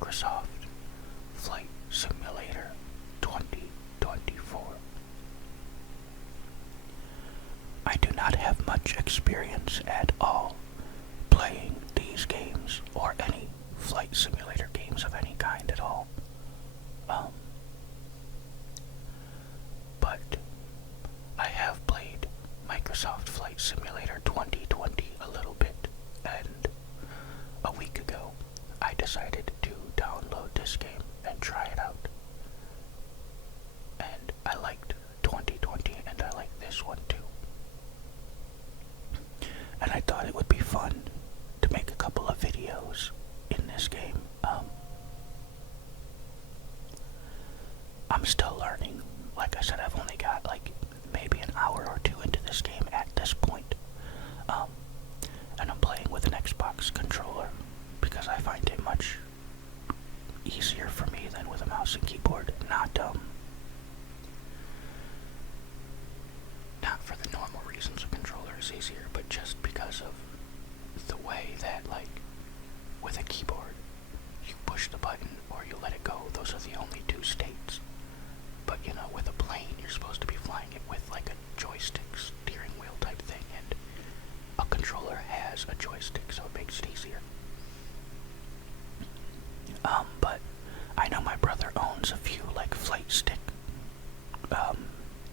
Microsoft Flight Simulator 2024. I do not have much experience at all playing these games or any flight simulator games of any kind at all. But I have played Microsoft Flight Simulator 2020 a little bit, and a week ago I decided to download this game and try it out. And I liked 2020 and I like this one too. And I thought it would be fun to make a couple of videos in this game. I'm still learning. Like I said, I've only got like maybe an hour or two into this game at this point. And I'm playing with an Xbox controller because I find it much easier for me than with a mouse and keyboard. Not for the normal reasons a controller is easier, but just because of the way that, like, with a keyboard, you push the button or you let it go. Those are the only two states. But, you know, with a plane, you're supposed to be flying it with, like, a joystick steering wheel type thing, and a controller has a joystick, so it makes it easier. But I know my brother owns a few, like, flight stick,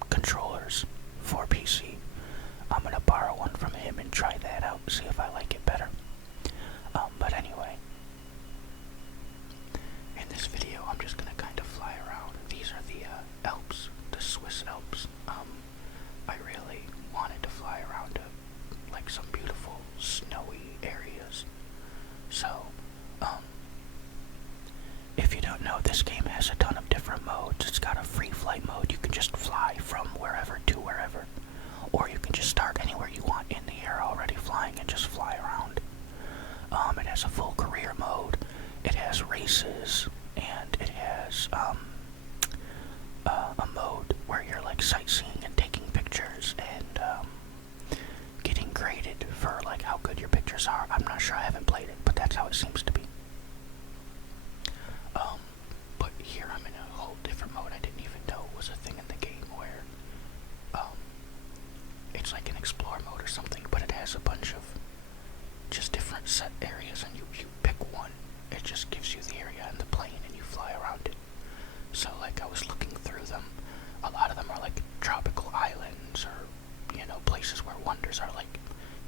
controllers for PC. I'm gonna borrow one from him and try that out, see if I like it better. But anyway, in this video, I'm just gonna kind of fly around. These are the Alps, the Swiss Alps. I really wanted to fly around to, like, some beautiful snowy areas. So, if you don't know, this game has a ton of different modes. It's got a free flight mode. You can just fly from wherever to wherever. Or you can just start anywhere you want in the air already flying and just fly around. It has a full career mode. It has races, and it has a mode where you're like sightseeing and taking pictures and getting graded for like how good your pictures are. I'm not sure, I haven't played it, but that's how it seems to be. But here I'm in a whole different mode I didn't even know was a thing in the game, where it's like an explore mode or something, but it has a bunch of just different set areas, and you pick one. It just gives you the area and the plane, and you fly around it. So, like, I was looking through them. A lot of them are like tropical islands, or, you know, places where wonders are, like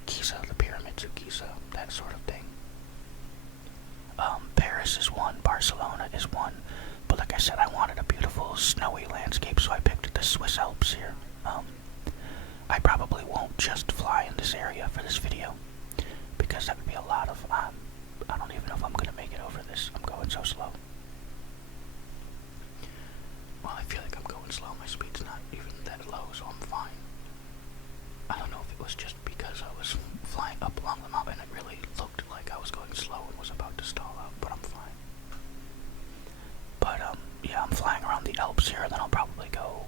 Giza, the pyramids of Giza, that sort of thing. Paris is one, Barcelona is one, but like I said, I wanted a beautiful snowy landscape, so I picked the Swiss Alps here. I probably won't just fly in this area for this video, because that would be a lot of, I don't even know if I'm going to make it over this. I'm going so slow. Well, I feel like I'm going slow. My speed's not even that low, so I'm fine. I don't know if it was just because I was flying up along the mountain. It really looked like I was going slow and was about to stall out, but I'm fine. But, yeah, I'm flying around the Alps here, and then I'll probably go.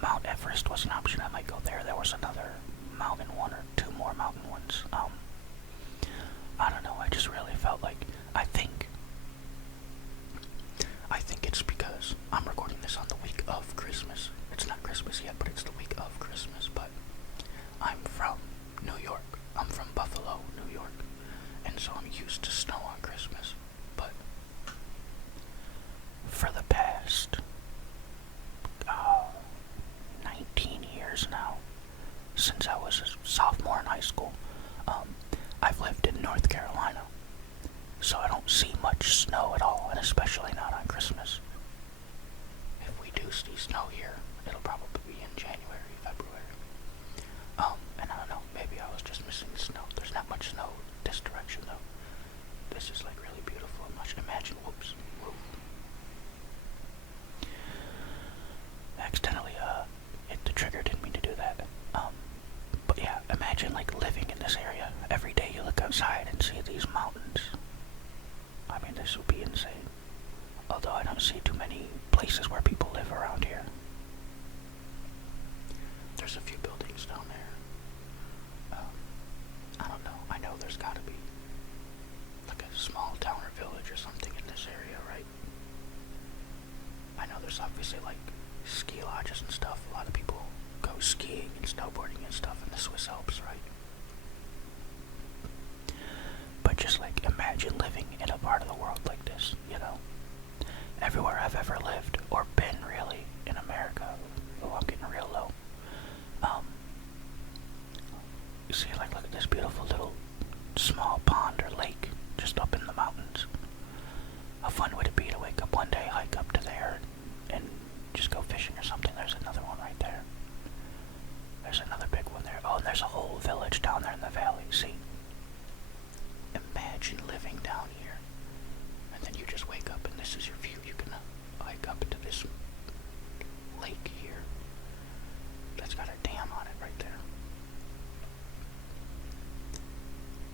Mount Everest was an option. I might go there. There was another mountain one, or two more mountain ones. I don't know. I just really felt like, I think it's because I'm recording this on the week of Christmas. It's not Christmas yet, but it's the week of Christmas. But I'm from New York. I'm from Buffalo, New York, and so I'm used to snow on Christmas. But for the past 19 years now, since I was a sophomore in high school, I've lived in North Carolina, so I don't see much snow at all, and especially not on Christmas. If we do see snow here, it'll probably be in January, February. And I don't know, maybe I was just missing snow. There's not much snow this direction, though. This is like really beautiful and much. Imagine, whoops, accidentally hit the trigger, didn't mean to do that. But yeah, imagine like living in this area. Every day you look outside and see these mountains. I mean, this would be insane. Although I don't see too many places where people live around here. There's a few buildings down there. I don't know. I know there's gotta be like a small town or village or something in this I know there's obviously like ski lodges and stuff. A lot of people go skiing and snowboarding and stuff in the Swiss Alps, right? But just like imagine living in a part of the world like this, you know? Everywhere I've ever lived, or been really, in America, oh, I'm getting real low. You see, like, look at this beautiful little small pond or lake just up in the mountains. How fun would it be to wake up one day, hike up to there, and just go fishing or something? There's another one right there. There's another big one there. Oh, and there's a whole village down there in the valley. See? Imagine living down here, and then you just wake up and this is your view. You can hike up to this lake here that's got a dam on it right there.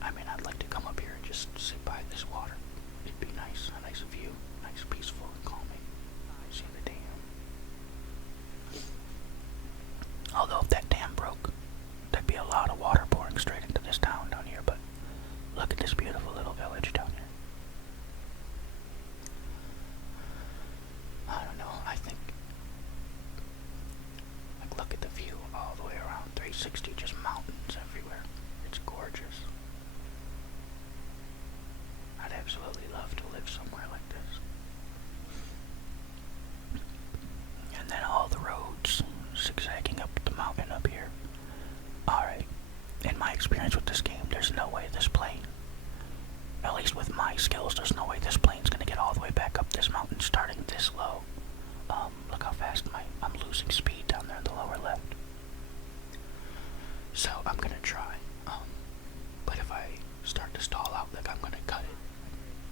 I mean, I'd like to come up here and just sit by this water. It'd be nice, a nice view, nice, peaceful, and calming. See the dam. Although if that dam broke, there'd be a lot of water pouring straight into this town down here, but look at this beautiful little village down here. I don't know, I think, like, look at the view all the way around 360, just mountains everywhere. It's gorgeous. I'd absolutely love to live somewhere like this. And then all the roads zigzagging up the mountain up here. Alright, in my experience with this game, there's no way this plane, at least with my skills, there's no way this plane's gonna get all the way back up this mountain starting this low. Look how fast I'm losing speed down there in the lower left. So I'm gonna try, but if I start to stall out, like, I'm gonna cut it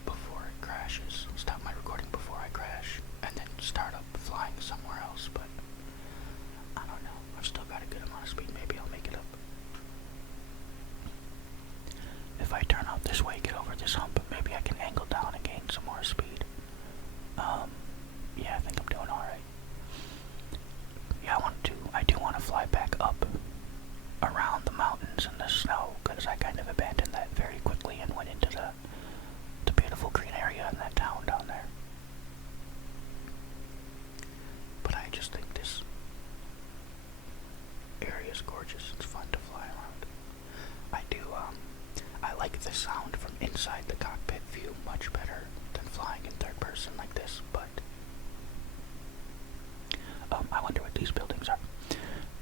before it crashes, stop my recording before I crash, and then start up flying somewhere else, but I don't know, I've still got a good amount of speed, maybe I'll make it up. If I turn out this way, get over this hump, maybe I can angle down and gain some more speed. Yeah, I think I'm doing alright. Yeah, I do want to fly back up around the mountains in the snow, because I kind of abandoned that very quickly and went into the beautiful green area in that town down there. But I just think this area is gorgeous. It's fun to fly around. I like the sound from inside the cockpit view much better than flying in third person like this, but I wonder what these buildings are.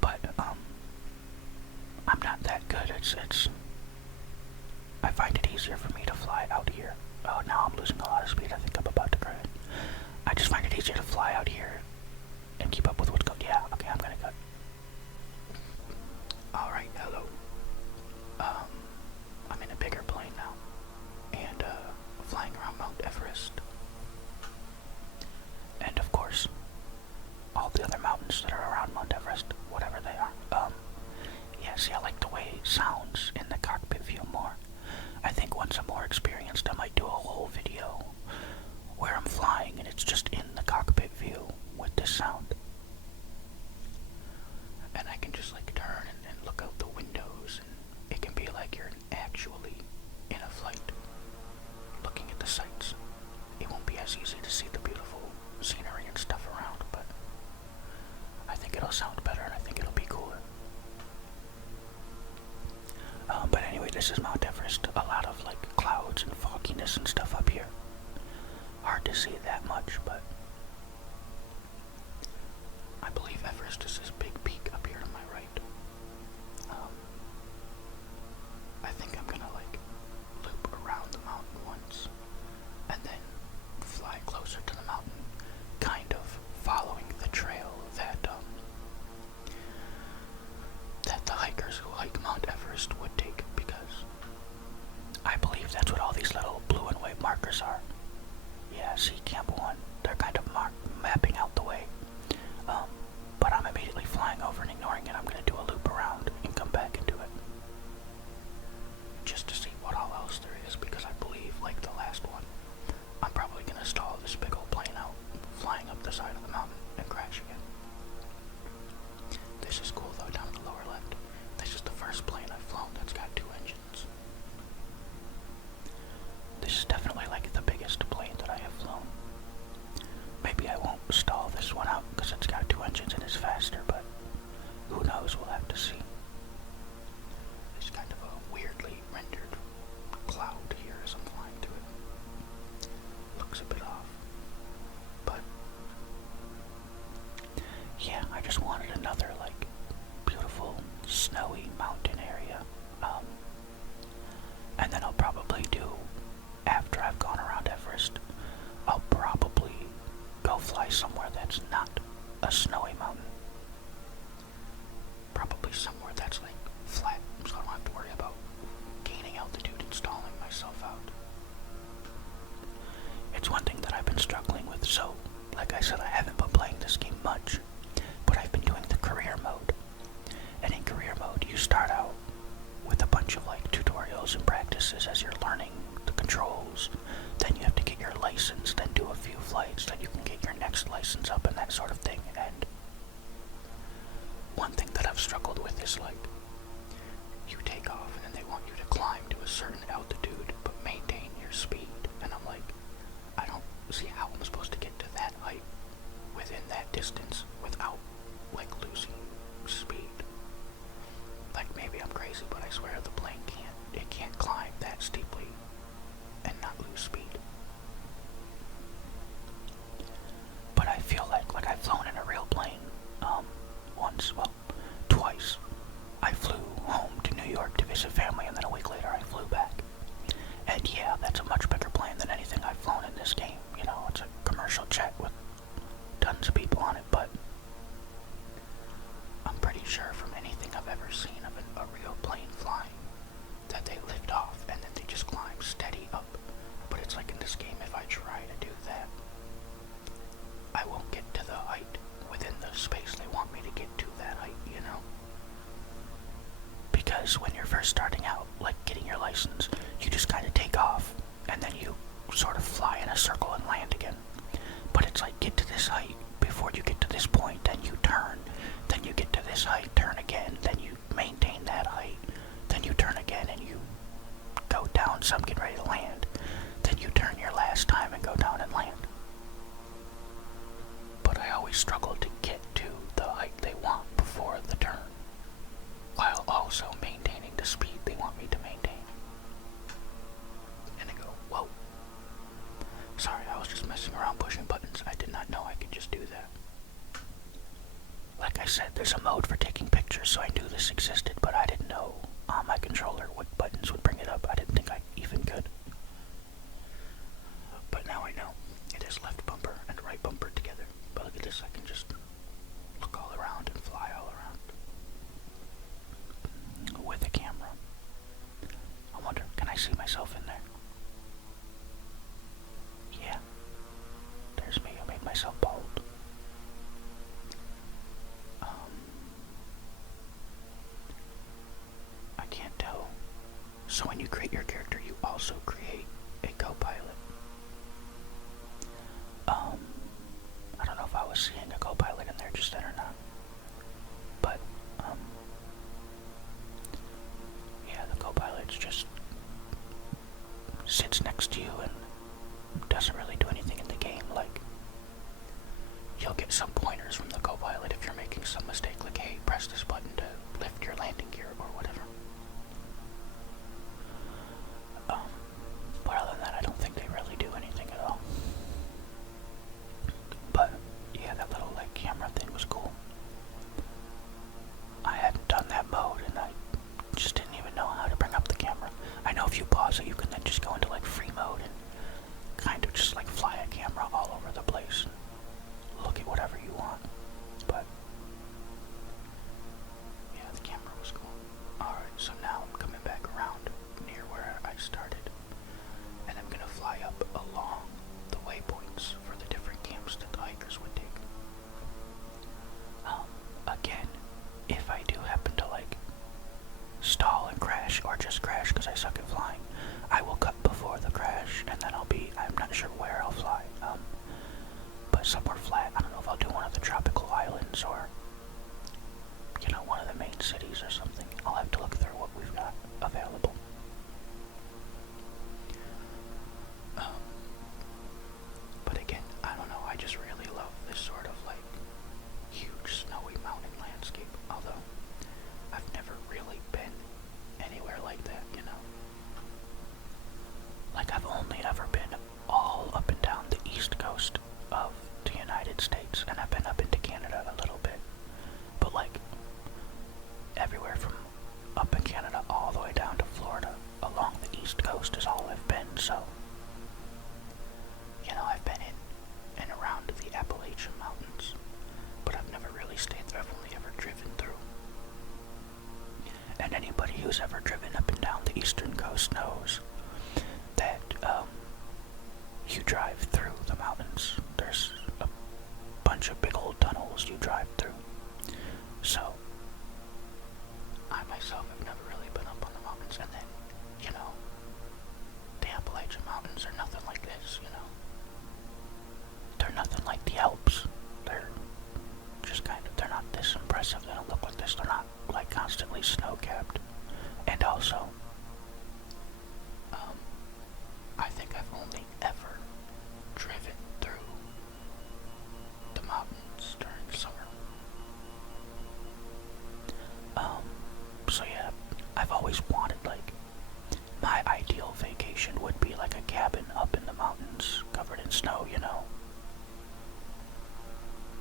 But I'm not that good. I find it easier for me to fly out here. Oh, now I'm losing a lot of speed. I think I'm about to crash. I just find it easier to fly out here and keep up with what's going. Yeah, okay, I'm gonna cut. Alright, hello. I'm in a bigger plane now, and flying around Mount Everest. And of course, all the other mountains that are around Mount Everest, whatever they are. Yeah, see, I like the way it sounds in the cockpit view more. I think once I'm more experienced, I might do a whole video where I'm flying and it's just in the cockpit view with this sound. And I can just like turn and look out the windows, and it can be like you're actually in a flight looking at the sights. It won't be as easy to see the beautiful scenery and stuff around, but I think it'll sound better and I think it'll be cooler. But anyway, this is Mount Everest. A lot of like clouds and fogginess and stuff up here. Hard to see that much, but I believe Everest is this big peak up here to my right. I think I'm gonna like loop around the mountain once and then fly closer to the mountain, kind of following the trail that the hikers who hike Mount Everest would take, because I believe that's what all these little blue and white markers are. Yeah, see, Camp 1, they're kind of mapping out the way. But I'm immediately flying over and ignoring it. I'm going to do a loop around and come back and do it, just to see what all else there is, because I believe, like the last one, I'm probably going to stall this big old plane out, flying up the side of the mountain and crash again. This is cool though, down in the lower left. This is the first plane I've flown that's got 2 engines. This is definitely like the biggest plane that I have flown. Maybe I won't stall classes as you're learning the controls. Then you have to get your license, then do a few flights, then you can get your next license up and that sort of thing. And one thing that I've struggled with is like, you take off and then they want you to climb to a certain altitude but maintain your speed. And I'm like, I don't see how I'm supposed to get to that height within that distance without like losing speed. Like maybe I'm crazy, but I swear the plane can't climb that steeply and not lose speed. But I feel like I've flown in a real plane once, well, twice. I flew home to New York to visit family, and then a week later I flew back. And yeah, that's a much bigger plane than anything I've flown in this game. You know, it's a commercial jet with tons of people on it, but I'm pretty sure from anything I've ever seen of a real plane flying that they lift off and then they just climb steady up. But it's like in this game, if I try to do that, I won't get to the height within the space they want me to get to that height, you know? Because when you're first starting out, like getting your license, you just kind of take off and then you sort of fly in a circle and land again. But it's like, get to this height before you get to this point, then you turn, then you get to this height, turn again, then you maintain that height, then you turn again and you go down some, get ready to land, then you turn your last time and go down and land. But I always struggle to get to the height they want before the turn, while also maintaining the speed they want me to maintain. And I go, whoa. Sorry, I was just messing around pushing buttons. I did not know I could just do that. Like I said, there's a mode for taking pictures, so I knew this existed, but I didn't know on my controller what buttons would bring it up. I didn't think I even could. But now I know. It is left bumper and right bumper together. But look at this, I can just look all around and fly all around. With a camera. I wonder, can I see myself in there? Yeah. There's me, I made myself bald. I can't tell. So when you create your character, you also create a co-pilot. I don't know if I was seeing a co-pilot in there just then or not. But, yeah, the co-pilot's just sits next to you and doesn't really do anything in the game. Like, you'll get some pointers from the co-pilot if you're making some mistake, like, hey, press this button to lift your landing gear or whatever. But other than that, I don't think they really do anything at all. But, yeah, that little, like, camera thing was cool. I hadn't done that mode, and I just didn't even know how to bring up the camera. I know if you pause it, you can then just go into, like, free mode and kind of just, like, fly a camera all over the place and look at whatever you want. But, yeah, the camera was cool. Alright, so now I'm coming back around near where I started. And I'm gonna fly up along the waypoints for the different camps that the hikers would take. Again, if I do happen to like stall and crash or just crash because I suck at flying, I will cut before the crash and then I'm not sure where I'll fly. But somewhere flat. I don't know if I'll do one of the tropical islands or, you know, one of the main cities or something. I'll have to look through what we've got available. But again, I don't know, I just really love this sort of like huge snowy mountain landscape, although I've never really been anywhere like that, you know. Like I've only ever been all up and down the east coast of the United States, and I've been up into Canada a little bit, but like everywhere from up in Canada all the way down to Florida along the east coast is all I've been, so you know, I've been in and around the Appalachian Mountains, but I've never really stayed there. I've only ever driven through. And anybody who's ever driven up and down the eastern coast knows that you drive through the mountains. There's a bunch of big old tunnels you drive through. So, I myself have never really been up on the mountains, and then, you know, Appalachian Mountains are nothing like this, you know. They're nothing like the Alps. They're just they're not this impressive. They don't look like this. They're not like constantly snow-capped. And also, I think I've only ever driven through the mountains during summer. So yeah, I've always wanted, like, my ideal vacation would be like a cabin up in the mountains, covered in snow, you know.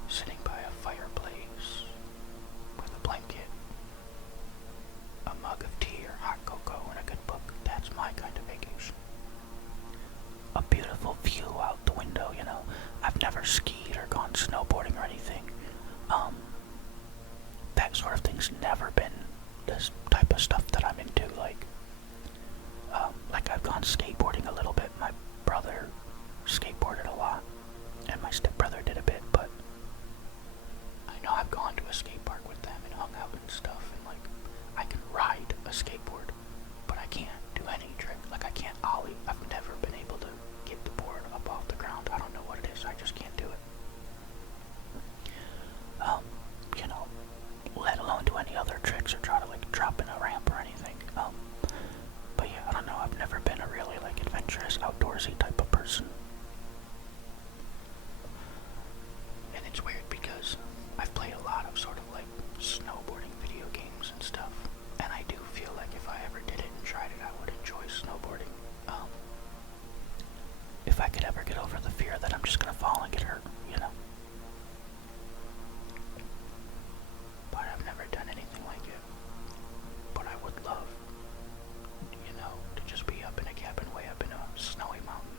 Sitting by a fireplace with a blanket, a mug of tea or hot cocoa, and a good book. That's my kind of vacation. A beautiful view out the window, you know. I've never skied or gone snowboarding or anything. That sort of thing's never been this type of stuff that I'm into. Like I've gone skateboarding a little bit. My brother skateboarded a lot, and my stepbrother did a bit, but I know I've gone to a skate park with them and hung out and stuff, and like, I can ride a skateboard, but I can't do any trick. Like, I can't ollie. I've never been able to get the board up off the ground. I don't know what it is. I just can't do it. You know, let alone do any other tricks or try to like drop in a ramp or anything. But yeah, I don't know. I've never been a really like adventurous, outdoorsy type of person. And it's weird because I've played a lot of sort of like snowboarding video games and stuff, and I do feel like if I ever did it and tried it, I would enjoy snowboarding. If I could ever get over the fear that I'm just gonna fall and get hurt, you know. But I've never done anything like it. But I would love, you know, to just be up in a cabin way up in a snowy mountain.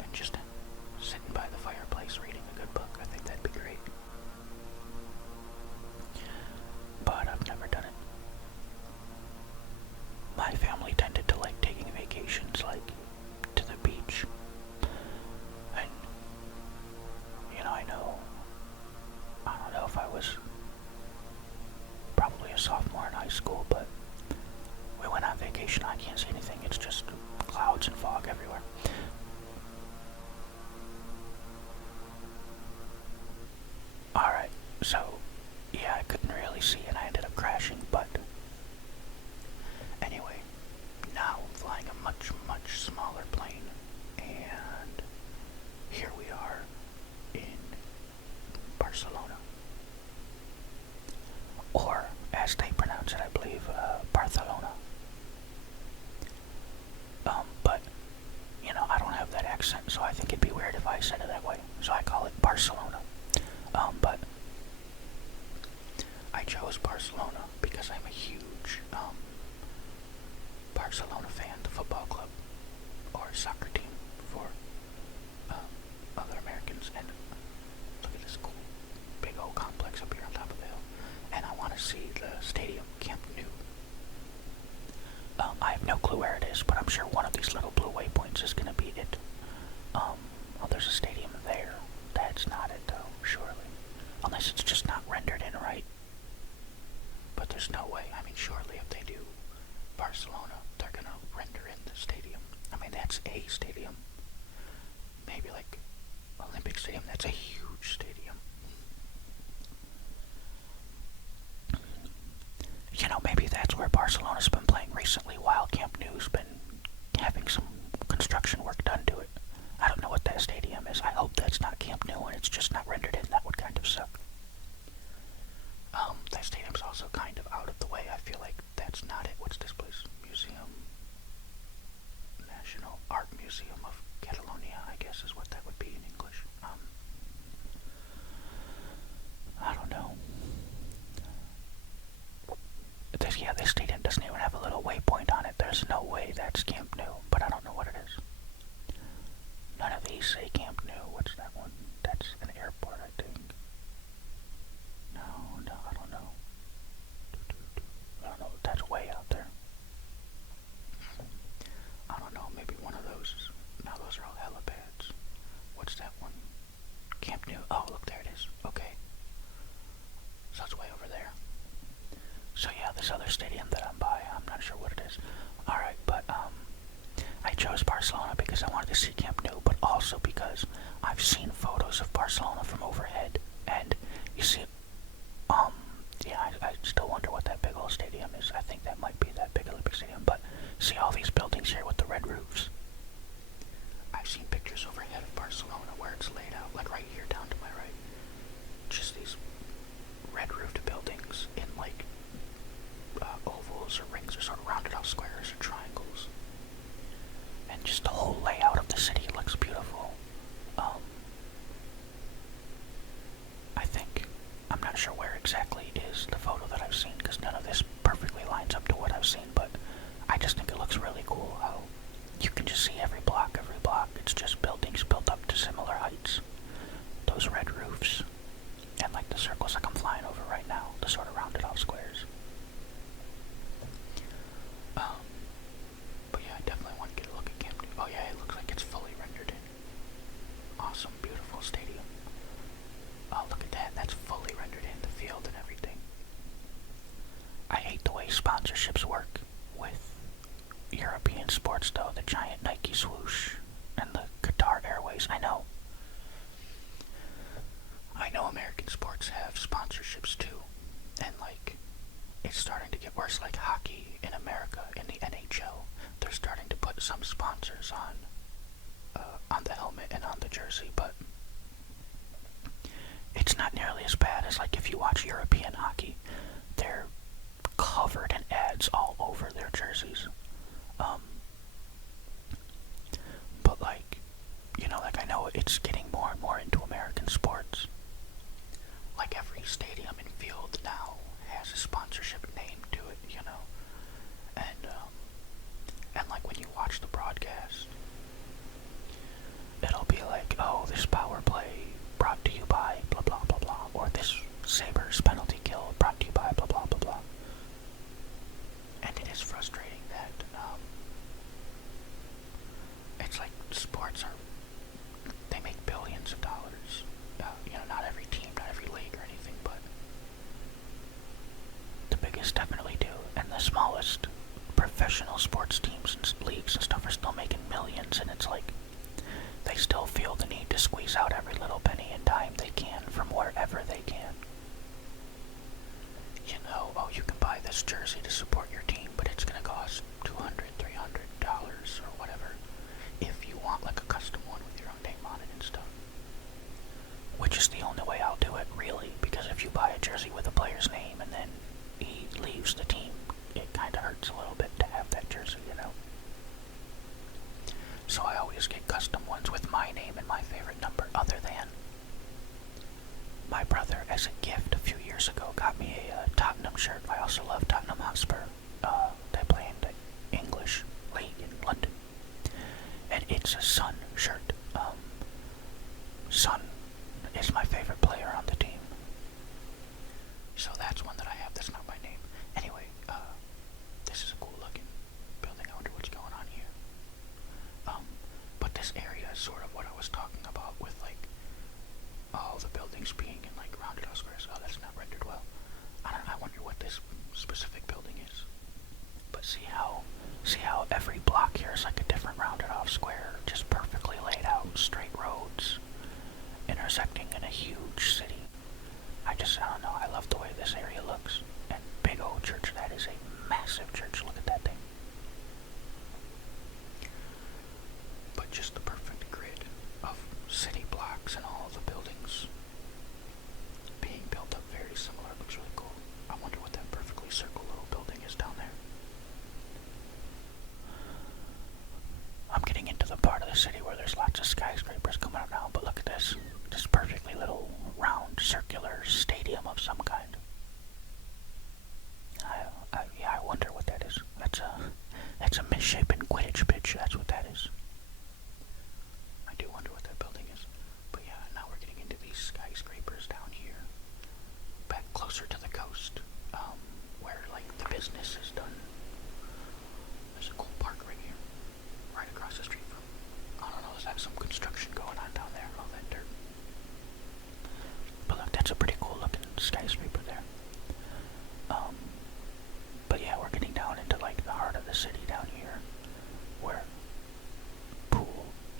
And just sitting by the fireplace reading a good book. I think that'd be great. But I've never done it. My family tended to like taking vacations like to the beach. And, you know, I don't know if I was probably a sophomore in high school, but we went on vacation. I can't see anything. It's just clouds and fog everywhere. Alright, so yeah, I couldn't really see and I ended up crashing, but anyway, now I'm flying a much, much smaller plane, and here we are in Barcelona. Or, as they pronounce it, I believe, Barcelona. But, you know, I don't have that accent, so I think it'd be weird if I said it that way. So I call it Barcelona. But I chose Barcelona because I'm a huge, Barcelona fan, the football club, or soccer team for, other Americans. And look at this cool, big old complex up here on top of the hill. And I want to see the stadium, Camp Nou. I have no clue where it is, but I'm sure one of these little blue waypoints is going to be it. Oh, there's a stadium there. That's not it, though, surely. Unless it's just not rendered in right. But there's no way. I mean, surely if they do Barcelona, they're going to render in the stadium. I mean, that's a stadium. Maybe like Olympic Stadium. That's a huge stadium. You know, maybe that's where Barcelona's been playing recently while Camp Nou's been having some construction work done to it. I don't know what that stadium is. I hope that's not Camp Nou and it's just not rendered in. That would kind of suck. That stadium's also kind of out of the way. I feel like that's not it. What's this place? Museum. National Art Museum of Catalonia, I guess is what that would be in English. I don't know. This stadium doesn't even have a little waypoint on it. There's no way that's Camp Nou, but I don't know what it is. None of these say Camp Nou. What's that one? That's an airport, I think. No, I don't know. I don't know. That's way out there. I don't know. Maybe one of those. No, those are all helipads. What's that one? Camp Nou. Oh, look, there it is. Okay. So it's way over there. So yeah, this other stadium that I'm by, I'm not sure what it is. Alright, but, chose Barcelona because I wanted to see Camp Nou, but also because I've seen photos of Barcelona from overhead, and you see, yeah, I still wonder what that big old stadium is. I think that might be that big Olympic Stadium, but see all these buildings here with the red roofs? I've seen pictures overhead of Barcelona where it's laid out, like right here down to my right. Just these red-roofed buildings in like ovals or rings or sort of rounded off squares or triangles. And just the whole layout of the city looks beautiful. I think, I'm not sure where exactly is the photo that I've seen because none of this perfectly lines up to what I've seen, but I just think it looks really cool how you can just see every block, it's just buildings built up to similar heights. Those red roofs, and like the circles like I'm flying over right now, the sort of rounded off squares. But yeah, I definitely want to get a look at Camp Nou. Oh yeah, it looks like it's fully rendered in. Awesome, beautiful stadium. Oh, look at that, that's fully rendered in, the field and everything. I hate the way sponsorships work with European sports though, the giant Nike swoosh and the Qatar Airways. I know American sports have sponsorships too, and like it's starting to get worse. Like hockey in America, in the NHL, they're starting to put some sponsors on the helmet and on the jersey, but it's not nearly as bad as like if you watch European hockey. They're covered in ads all over their jerseys. But like, like I know it's getting more and more into American sports. Like every stadium and field now has a sponsorship name to it, and like when you watch the broadcast, it'll be like, oh, this power play brought to you by blah blah blah blah, or this Sabres penalty kill brought to you by blah blah blah blah. And it is frustrating that it's like sports they make billions of dollars. Not every team, not every league or anything, but the biggest definitely do, and the smallest professional sports teams and leagues and stuff are still making millions, and it's like they still feel the need to squeeze out every little penny and dime they can from wherever they can. Oh, you can buy this jersey to support your team, but it's gonna cost $200, $300 or whatever if you want like a custom one with your own name on it and stuff. Which is the only way I'll do it, really, because if you buy a jersey with a player's name and then he leaves the team, it kind of hurts a little bit to have that jersey, So I always get custom ones with my name and my favorite number, other than my brother, as a gift a few years ago, got me a Tottenham shirt. I also love Tottenham Hotspur. They play in the English League in London. And it's a Sun shirt. Sun is my favorite player on the team. So that's one that I have. That's not my name. Anyway, this is a cool looking building. I wonder what's going on here. But this area is sort of what I was talking about with like all the buildings being in like rounded off squares. Oh, that's not rendered well. I wonder what this specific building is. But see how every block here is like a different rounded off square, just perfectly laid out, straight roads, intersecting in a huge city. I don't know, I love the way this area looks. And big old church, that is a massive church, look at that thing. But just the perfect grid of city blocks and all the buildings being built up very similar. It looks really cool. I wonder what that perfectly circled little building is down there. I'm getting into the part of the city where there's lots of skyscrapers coming up now, but look at this. This perfectly little round circular stadium of some kind. I wonder what that is. That's a misshapen Quidditch pitch. That's what that is. I do wonder what that building is. But yeah, now we're getting into these skyscrapers down here, back closer to the coast, where like the business is done. There's a cool park right here, right across the street from. I don't know. There's like some construction going on down there. All that dirt. But look, that's a pretty cool looking skyscraper there. But yeah, we're getting down into like the heart of the city down here, where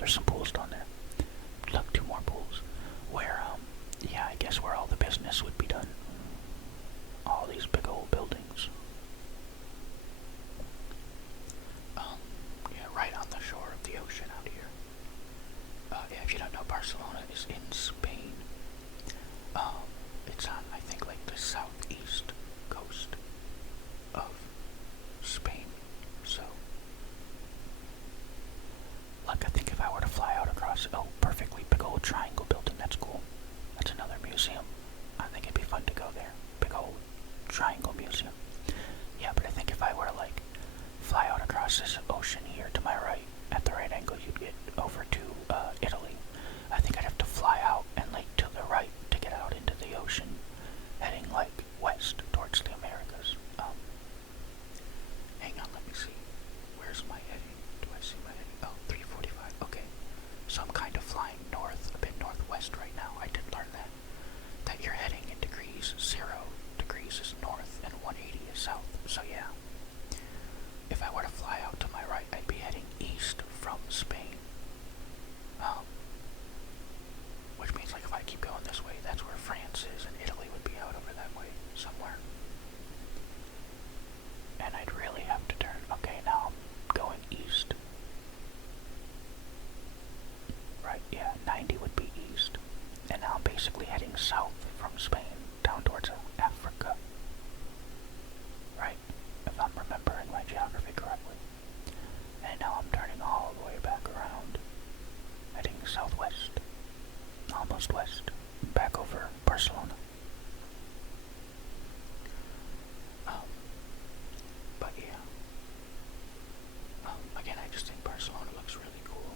there's some pools down there. Look, 2 more pools. Where, yeah, I guess where all the business would be done. All these big old buildings. Yeah, right on the shore of the ocean out here. Yeah, if you don't know, Barcelona is in Spain. It's on, I think, like the southeast coast of Spain. So, like, I think if I were to fly out across, oh, perfectly big old triangle building, that's cool. That's another museum. I think it'd be fun to go there. Big old triangle museum. Yeah, but I think if I were to, like, fly out across this ocean here to my right, at the right angle, you'd get over to Italy. I think I'd have to fly out and, like, to the right to get out into the ocean, heading, like, west towards the Americas. Hang on, let me see. Where's my heading? Do I see my heading? Oh, 345. Okay. So I'm kind of flying north, a bit northwest right now. I did learn that. That you're heading in degrees. 0 degrees is north and 180 is south. So yeah. If I were to fly out to my right, I'd be heading east from Spain. Which means, like, if I keep going this way, that's where France is, and Italy would be out over that way somewhere. And I'd really have to turn. Okay, now I'm going east. Right, yeah, 90 would be east. And now I'm basically heading south from Spain, down towards Africa. Right, if I'm remembering my geography correctly. And now I'm turning all the way back around, heading southwest, almost west, back over Barcelona. But yeah, again, I just think Barcelona looks really cool.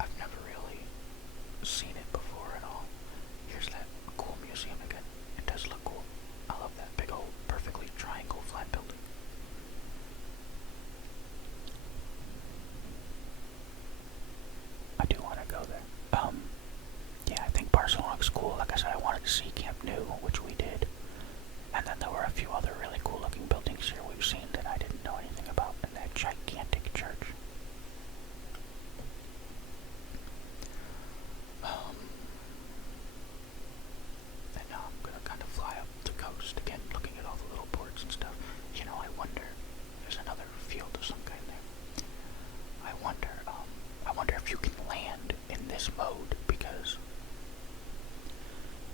I've never really seen it before at all. Here's that cool museum again. It does look cool. I love that big old, perfectly triangle flat building. I do want to go there. Yeah, I think Barcelona looks cool. Like I said, I wanted to see Camp Nou, which we did. And then there were a few other really cool looking buildings here we've seen that I didn't know anything about, and that gigantic church. And now I'm gonna kind of fly up the coast again, looking at all the little ports and stuff. You know, I wonder, there's another field of some kind there. I wonder if you can land in this mode, because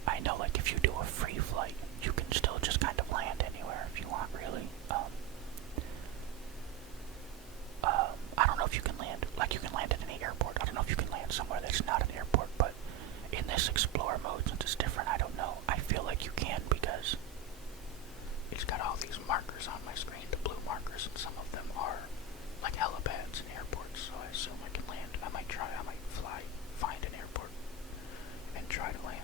I know, like, if you do a free flight, you can still just kind of land anywhere if you want, really. I don't know if you can land, like, you can land at any airport. I don't know if you can land somewhere that's not an airport, but in this Explorer mode, since it's different, I don't know. I feel like you can, because it's got all these markers on my screen, the blue markers, and some of them are like helipads and airports, so I assume I can land. I might fly, find an airport, and try to land.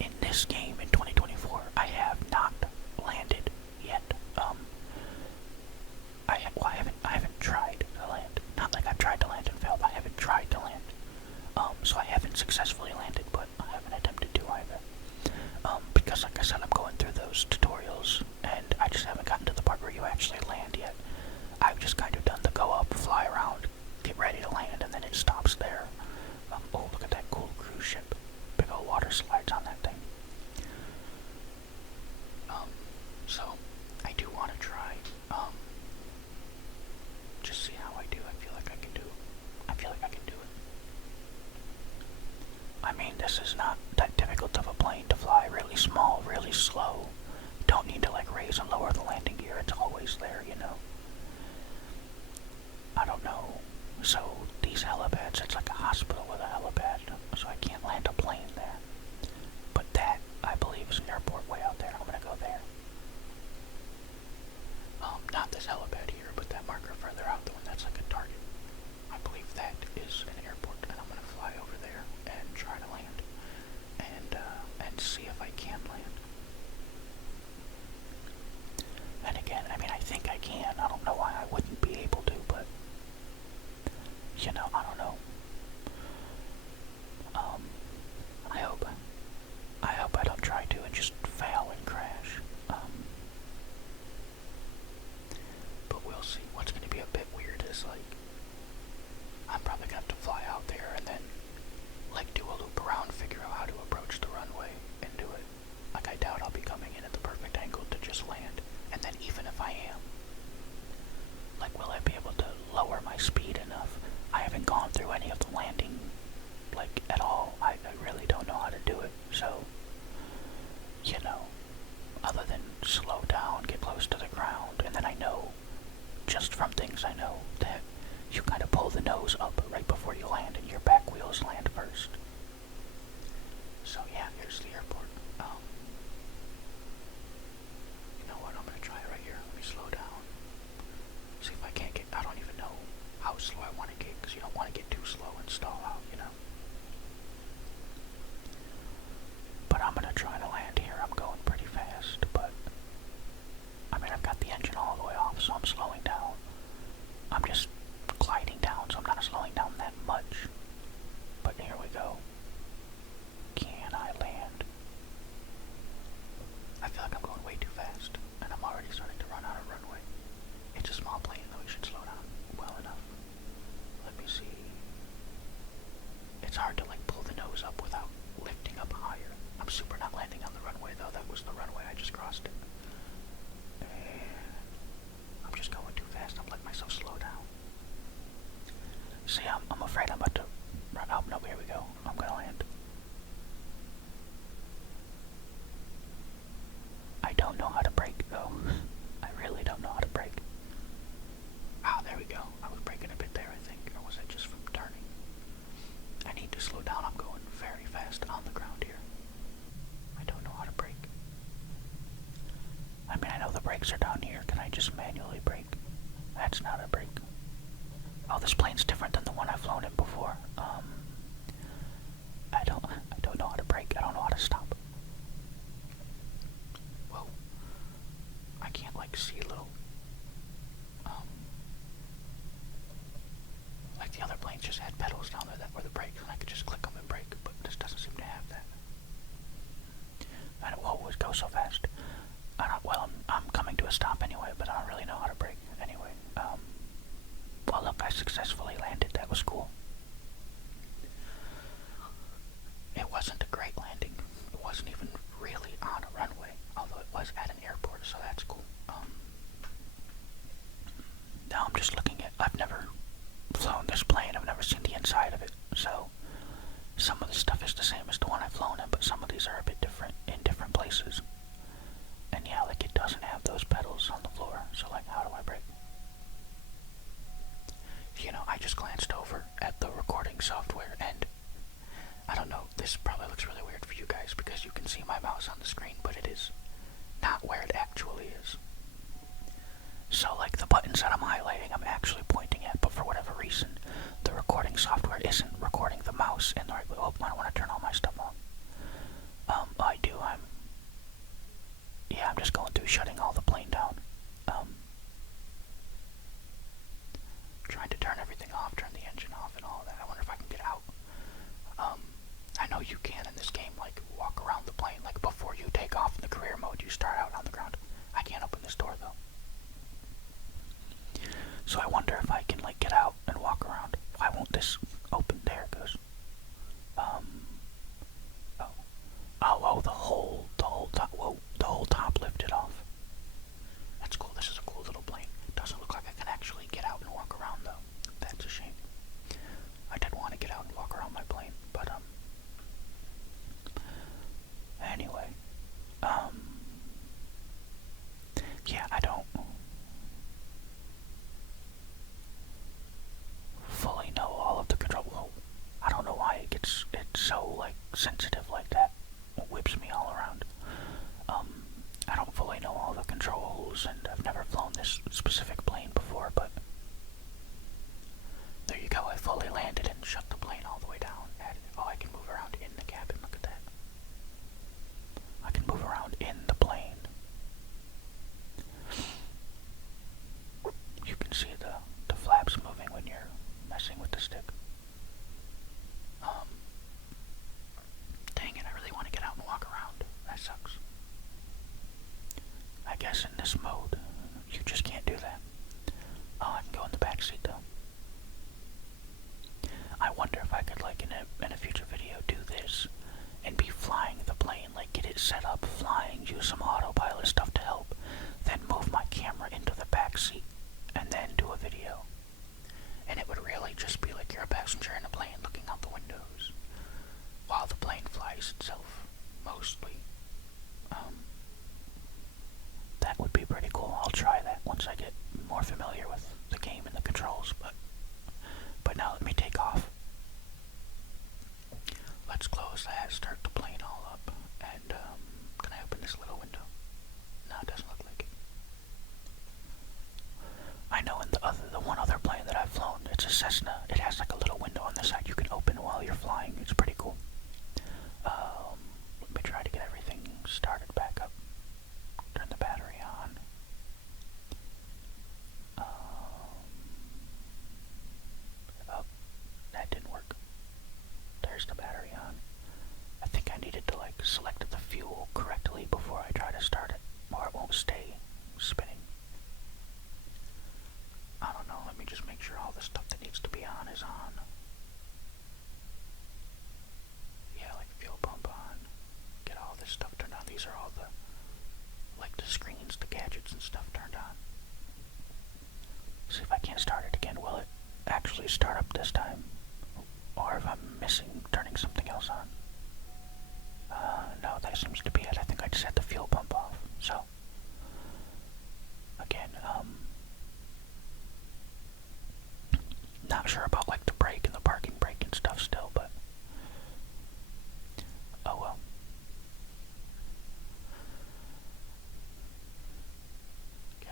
In this game, in 2024, I have not landed yet. I haven't tried to land. Not like I've tried to land and failed, I haven't tried to land. So I haven't successfully landed, but I haven't attempted to either. Because, like I said, I'm going through those tutorials, and I just haven't gotten to the part where you actually land yet. I've just kind of done the go up, fly around, get ready to land, and then it stops there. Oh, look at that cool cruise ship. Big old water slides on that thing. So, I do want to try, just see how I do. I feel like I can do it. I mean, this is not that difficult of a plane to fly. Really small, really slow. Don't need to, like, raise and lower the landing gear. It's always there, you know. I don't know. So, these helipads, it's like a hospital with a helipad, so I can't land a plane there. But that, I believe, is an airport way out there. I'm gonna go there. Not this helipad here, but that marker further out, the one that's like a target. I believe that is an airport, and I'm gonna fly over there and try to land, and see if I can land. And again, I mean, I think I can. I don't know why I wouldn't be able to, but, you know, I don't know. I hope I don't try to and just fail and crash. But we'll see. What's going to be a bit weird brakes are down here. Can I just manually brake? That's not a brake. Oh, this plane's different than the one I've flown in before. I don't know how to brake. I don't know how to stop. Whoa. I can't like see little like the other planes just had pedals down there that were the brakes and I could just click them and brake, but this doesn't seem to have that. And it will always go so fast. I'm coming to a stop anyway, but I don't really know how to brake anyway. Well, look, I successfully landed. That was cool. It wasn't a great landing. It wasn't even really on a runway, although it was at an airport, so that's cool. Now I'm just looking at, I've never flown this plane, I've never seen the inside of it, so some of the stuff is the same as the one I've flown in, but some of these are a bit different in different places. And yeah, like it doesn't have those pedals on the floor, so like how do I brake? You know, I just glanced over at the recording software and I don't know, this probably looks really weird for you guys because you can see my mouse on the screen, but it is not where it actually is. So like the buttons that I'm highlighting, I'm actually pointing at, but for whatever reason, the recording software isn't recording the mouse in the right way. Oh, I don't want to turn all my stuff on. I do, I'm just going through shutting all the plane down. Trying to turn everything off, turn the engine off and all that. I wonder if I can get out. I know you can in this game, like, walk around the plane, like, before you take off in the career mode, you start out on the ground. I can't open this door, though. So I wonder if I can, like, get out and walk around. Why won't this open? There it goes. The whole top lifted off. That's cool. This is a cool little plane. Doesn't look like I can actually get out and walk around, though. That's a shame. I did want to get out and walk around my plane, but, anyway, yeah, I don't fully know all of the control. Well, I don't know why it's so, like, sensitive like that. It whips me all around. I don't fully know all the controls, and I've never flown this specific plane before, but there you go. I fully landed and shut the plane all the way down. Oh, I can move around in the cabin. Look at that. I can move around in the plane. You can see the flaps moving when you're messing with the stick. Dang it, I really want to get out and walk around. That sucks. I guess in this mode, you just can't do that. Oh, I can go in the back seat though. I wonder if I could, like, in a future video, do this and be flying the plane, like get it set up, flying, use some autopilot stuff to help, then move my camera into the back seat, and then do a video. And it would really just be like you're a passenger in a plane looking out the windows while the plane flies itself, mostly. That would be pretty cool. I'll try that once I get more familiar with the game and the controls, but now let me take off. Let's close that, start the plane all up, and can I open this little window? No, it doesn't look like it. I know in the one other plane that I've flown, it's a Cessna. It has like a little window on the side you can open while you're flying. It's pretty cool. Let me try to get everything started back up. Turn the battery on. Oh, that didn't work. There's the battery on. I think I needed to, like, select the fuel correctly before I try to start it, or it won't stay spinning. I don't know, let me just make sure all the stuff that needs to be on is on. Yeah, like fuel pump on. Get all this stuff turned on. These are all the, like, the screens, the gadgets and stuff turned on. See if I can't start it again. Will it actually start up this time? Or if I'm missing turning something else on. No, that seems to be it. I think I just had the fuel pump off. So, again, not sure about, like, the brake and the parking brake and stuff still, but oh well.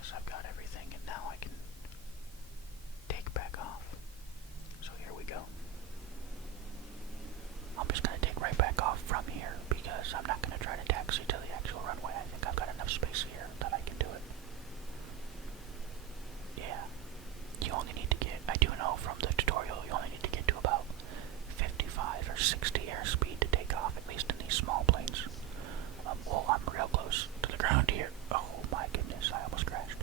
guess I've got everything, and now I can take back off. So here we go. I'm just going to take right back off from here because I'm not going to try to taxi to the actual runway. I think I've got enough space here that I can do it. Yeah. You only need to get, I do know from the tutorial, you only need to get to about 55 or 60 airspeed to take off, at least in these small planes. Well, I'm real close to the ground here. Oh my goodness, I almost crashed.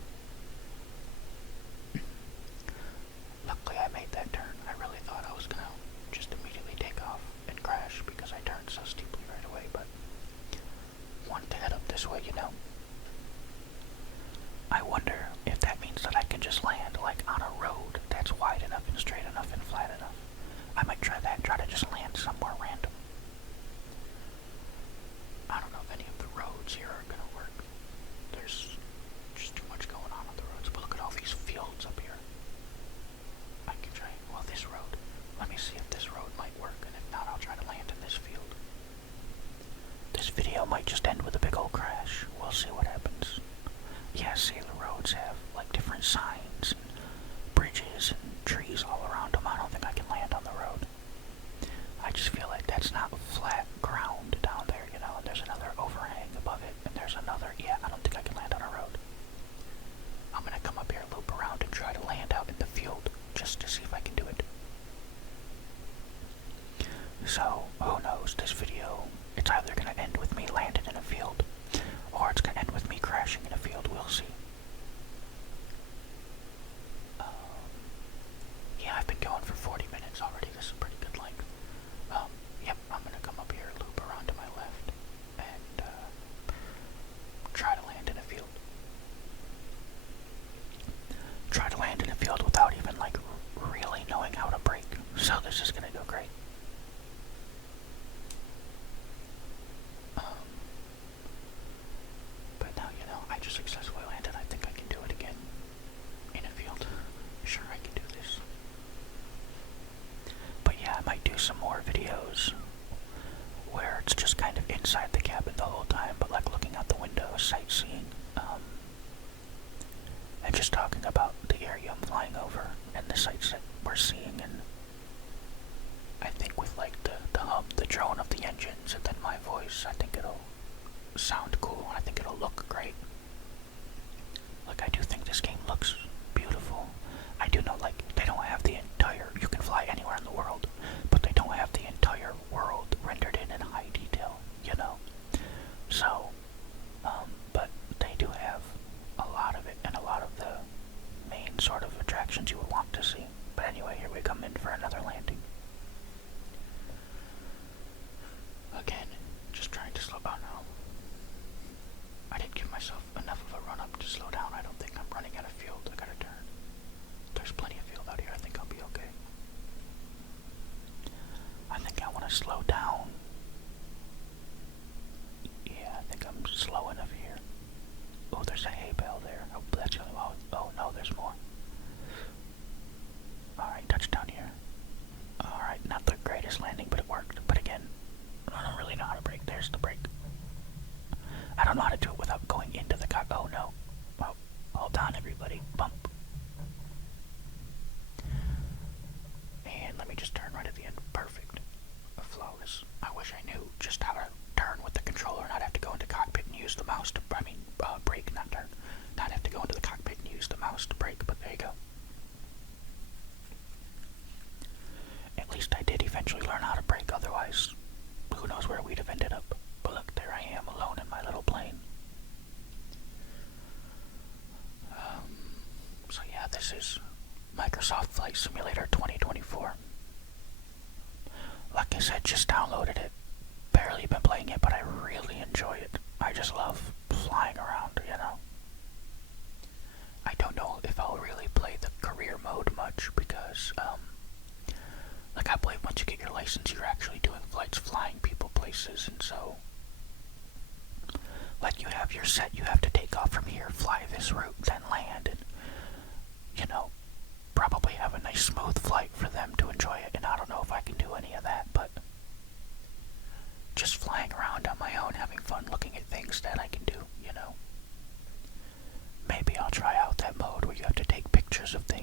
Luckily I made that turn. I really thought I was going to just immediately take off and crash because I turned so steeply right away, but wanted to head up this way, you know. I wonder if that means that I can just land like on a road that's wide enough and straight enough and flat enough. I might try that, try to just land somewhere random. I don't know if any of the roads here are gonna work. There's just too much going on the roads, but look at all these fields up here. I can try, well, this road. Let me see if this road might work, and if not, I'll try to land in this field. This video might just end with a big old crash. We'll see what happens. Yeah, see, the roads have like different signs and bridges and trees all around them. I don't think I can land on the road. I just feel like that's not flat ground down there, you know, and there's another overhang above it, and there's another, yeah, I don't think I can land on a road. I'm gonna come up here, loop around, and try to land out in the field, just to see if I can do it. So, who knows, this video, it's either gonna end with me landing in a field, or it's gonna end with me crashing in a field, we'll see. Yeah, I've been going for 40 minutes already, this is pretty good length. Yep, I'm gonna come up here, loop around to my left, and try to land in a field. Try to land in a field without even like really knowing how to brake, so this is gonna go great. But now, you know, I just successfully landed. I think I can do it again in a field. Sure, I can do this. But yeah, I might do some more videos where it's just kind of inside the cabin the whole time, but like looking out the window, sightseeing, and just talking about the area I'm flying over and the sights that we're seeing, and I think with like the hum, the drone of the engines, and then my voice, I think it'll sound cool, and I think it'll look great. Like, I do think this game looks beautiful. I do know, like, they don't have the entire, you can fly anywhere in the world, but they don't have the entire world rendered in high detail, you know? So, but they do have a lot of it, and a lot of the main sort of attractions you would want to see. But anyway, here we come in for another landing. Again, just trying to slow down now. I didn't give myself enough of a run up to slow down. I don't think I'm running out of fuel. I gotta turn. There's plenty of fuel out here. I think I'll be okay. I think I want to slow down. Yeah, I think I'm slow enough here. Oh, there's a hay bale there. Oh, that's the only one. Oh, no, there's more. Alright, touchdown here. Alright, not the greatest landing, but it worked. But again, I don't really know how to brake. There's the brake. I don't know how to do it without going into the car. Oh no. Well, hold on everybody. Bump. And let me just turn right at the end. Perfect. Flawless. I wish I knew just how to turn with the controller and not have to go into cockpit and use the mouse to, brake, not turn. Not have to go into the cockpit and use the mouse to brake, but there you go. At least I did eventually learn how to brake, otherwise who knows where we'd have ended up. But look, there I am alone in my little plane. So yeah, this is Microsoft Flight Simulator 2024. Like I said, just downloaded it. Barely been playing it, but I really enjoy it. I just love flying around, you know. I don't know if I'll really play the career mode much because, like I believe once you get your license, you're actually doing flights, flying people places, and so, like you have your set, you have to take off from here, fly this route, then land, and, you know, probably have a nice smooth flight for them to enjoy it, and I don't know if I can do any of that, but just flying around on my own, having fun, looking at things that I can do, you know. Maybe I'll try because if they